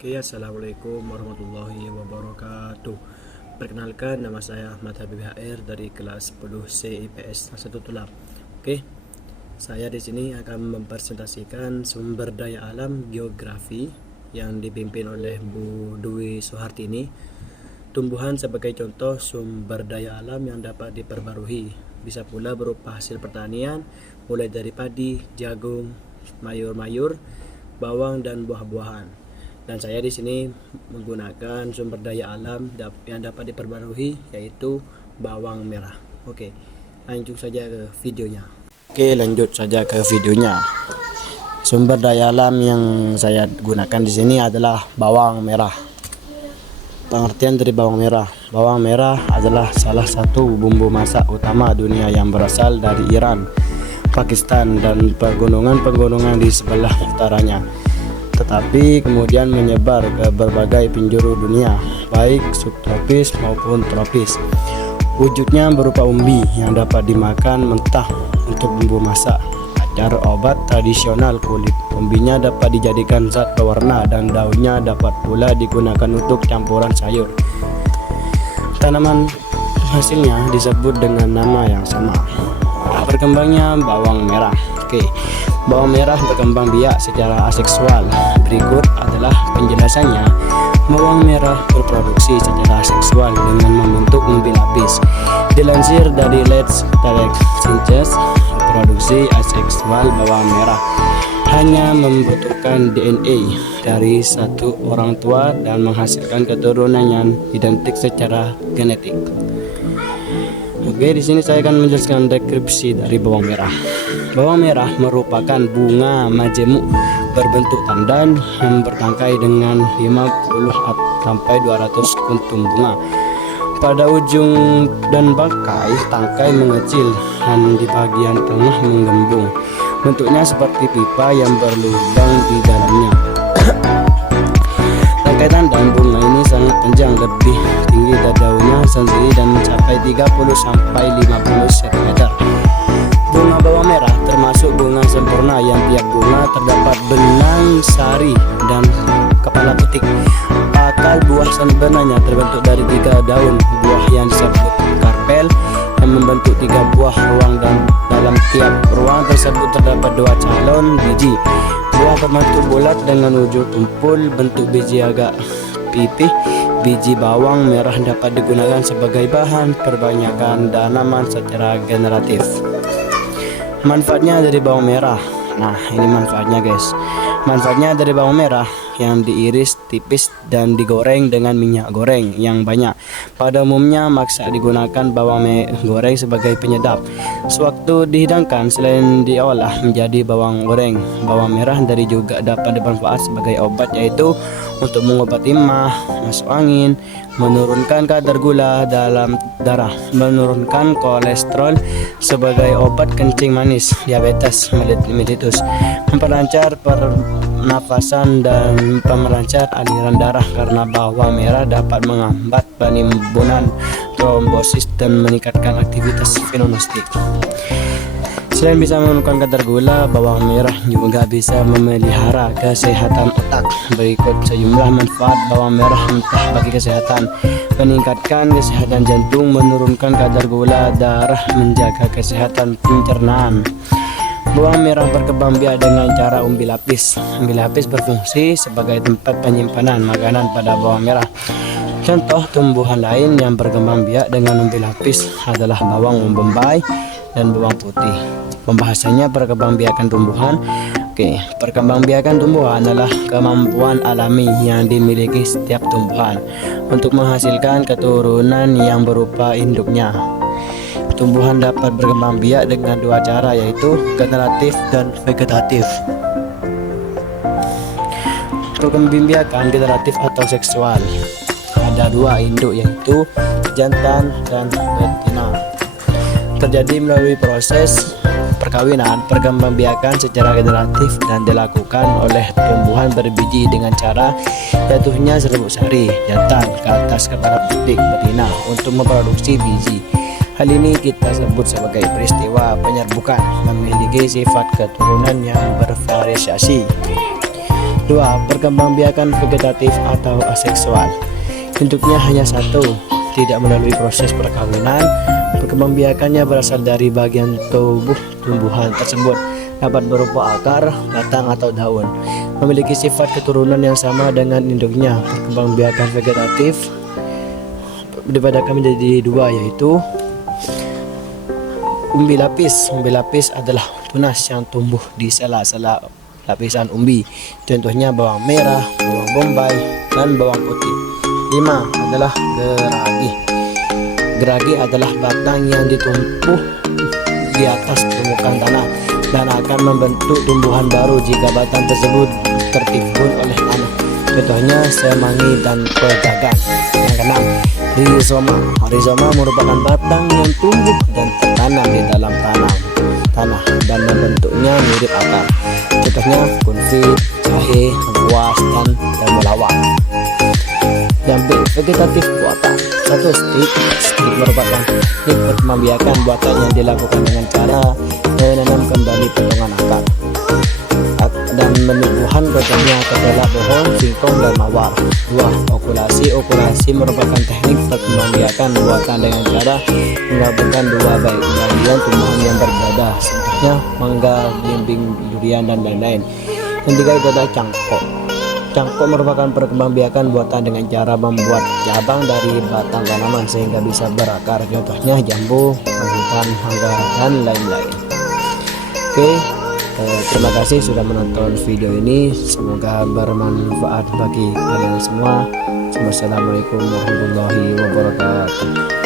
Oke, assalamualaikum warahmatullahi wabarakatuh. Perkenalkan, nama saya Ahmad Habib HR dari kelas 10 C IPS 1 Tulap. Oke, saya di sini akan mempresentasikan sumber daya alam geografi yang dipimpin oleh Bu Dwi Suhartini. Tumbuhan sebagai contoh sumber daya alam yang dapat diperbarui, bisa pula berupa hasil pertanian mulai dari padi, jagung, mayur-mayur, bawang dan buah-buahan. Dan saya di sini menggunakan sumber daya alam yang dapat diperbarui, yaitu bawang merah. Oke, lanjut saja ke videonya. Sumber daya alam yang saya gunakan di sini adalah bawang merah. Pengertian dari bawang merah. Bawang merah adalah salah satu bumbu masak utama dunia yang berasal dari Iran, Pakistan, dan pegunungan-pegunungan di sebelah utaranya, tetapi kemudian menyebar ke berbagai penjuru dunia, baik subtropis maupun tropis. Wujudnya berupa umbi yang dapat dimakan mentah untuk bumbu masak, acar, obat tradisional kulit. Umbinya dapat dijadikan zat pewarna dan daunnya dapat pula digunakan untuk campuran sayur. Tanaman hasilnya disebut dengan nama yang sama. Berkembangnya bawang merah. Bawang merah berkembang biak secara aseksual. Berikut adalah penjelasannya. Bawang merah berproduksi secara aseksual dengan membentuk umbi lapis. Dilansir dari Let's Direct Synthesis, reproduksi aseksual bawang merah hanya membutuhkan DNA dari satu orang tua dan menghasilkan keturunan yang identik secara genetik. Oke, di sini saya akan menjelaskan deskripsi dari bawang merah. Bawang merah merupakan bunga majemuk berbentuk tandan yang bertangkai dengan 50 sampai 200 kuntum bunga. Pada ujung dan bangkai, tangkai mengecil dan di bagian tengah menggembung. Bentuknya seperti pipa yang berlubang di dalamnya. Tangkai tandan bunga ini sangat panjang, lebih tinggi dari daunnya sendiri dan mencapai 30 sampai 50 cm. Bunga bawang merah termasuk bunga sempurna yang tiap bunga terdapat benang sari dan kepala putik. Akar buah sebenarnya terbentuk dari 3 daun buah yang disebut karpel yang membentuk 3 buah ruang, dan dalam tiap ruang tersebut terdapat 2 calon biji. Buah berbentuk bulat dengan ujung tumpul, bentuk biji agak pipih. Biji bawang merah dapat digunakan sebagai bahan perbanyakan tanaman secara generatif. Manfaatnya dari bawang merah. Nah, ini manfaatnya guys. Manfaatnya dari bawang merah yang diiris tipis dan digoreng dengan minyak goreng yang banyak. Pada umumnya maksa digunakan bawang goreng sebagai penyedap. Sewaktu dihidangkan, selain diolah menjadi bawang goreng, bawang merah dari juga dapat bermanfaat sebagai obat, yaitu untuk mengobati emah, masuk angin, menurunkan kadar gula dalam darah, menurunkan kolesterol, sebagai obat kencing manis, diabetes mellitus, memperlancar pernafasan dan melancar aliran darah, karena bawang merah dapat menghambat penimbunan trombosis dan meningkatkan aktivitas imunistik. Selain bisa menurunkan kadar gula, bawang merah juga bisa memelihara kesehatan otak. Berikut sejumlah manfaat bawang merah mentah bagi kesehatan: meningkatkan kesehatan jantung, menurunkan kadar gula darah, menjaga kesehatan pencernaan. Bawang merah berkembang biak dengan cara umbi lapis. Umbi lapis berfungsi sebagai tempat penyimpanan makanan pada bawang merah. Contoh tumbuhan lain yang berkembang biak dengan umbi lapis adalah bawang bombay dan bawang putih. Pembahasannya perkembangbiakan tumbuhan. Perkembangbiakan tumbuhan adalah kemampuan alami yang dimiliki setiap tumbuhan untuk menghasilkan keturunan yang berupa induknya. Tumbuhan dapat berkembang biak dengan 2 cara, yaitu generatif dan vegetatif. Perkembangbiakan generatif atau seksual ada 2 induk, yaitu jantan dan betina. Terjadi melalui proses perkawinan. Perkembangbiakan secara generatif dan dilakukan oleh tumbuhan berbiji dengan cara jatuhnya serbuk sari jantan ke atas kepala putik betina untuk memproduksi biji. Hal ini kita sebut sebagai peristiwa penyerbukan, memiliki sifat keturunan yang bervariasi. 2. Perkembangbiakan vegetatif atau aseksual. Bentuknya hanya satu, tidak melalui proses perkawinan. Perkembangbiakannya berasal dari bagian tubuh tumbuhan tersebut, dapat berupa akar, batang atau daun. Memiliki sifat keturunan yang sama dengan induknya. Perkembangbiakan vegetatif dibedakan menjadi dua, yaitu umbi lapis. Umbi lapis adalah tunas yang tumbuh di sela-sela lapisan umbi. Contohnya bawang merah, bawang bombay, dan bawang putih. 5 adalah geragi. Geragi adalah batang yang ditumpuh di atas permukaan tanah dan akan membentuk tumbuhan baru jika batang tersebut tertimbun oleh tanah. Contohnya semanggi dan pegagan. Yang keenam, rizoma. Rizoma merupakan batang yang tumbuh dan tertanam di dalam tanah dan membentuknya mirip akar. Contohnya kunfit, jahe, lengkuas, dan temulawak. Yang vegetatif buatan. 1. Stik merupakan teknik perkembangbiakan buatan yang dilakukan dengan cara menanam kembali potongan akar dan menumbuhan contohnya ketela, pohon, singkong, dan mawar. 2. Okulasi. Okulasi merupakan teknik perkembangbiakan buatan dengan cara menggabungkan dua bagian tumbuhan yang berbeda, contohnya mangga, belimbing, durian, dan lain-lain. Yang 3 itu adalah cangkok. Cangkok merupakan perkembangbiakan buatan dengan cara membuat cabang dari batang tanaman sehingga bisa berakar, contohnya jambu, rambutan, mangga, dan lain-lain. Oke, terima kasih sudah menonton video ini, semoga bermanfaat bagi kalian semua. Wassalamualaikum warahmatullahi wabarakatuh.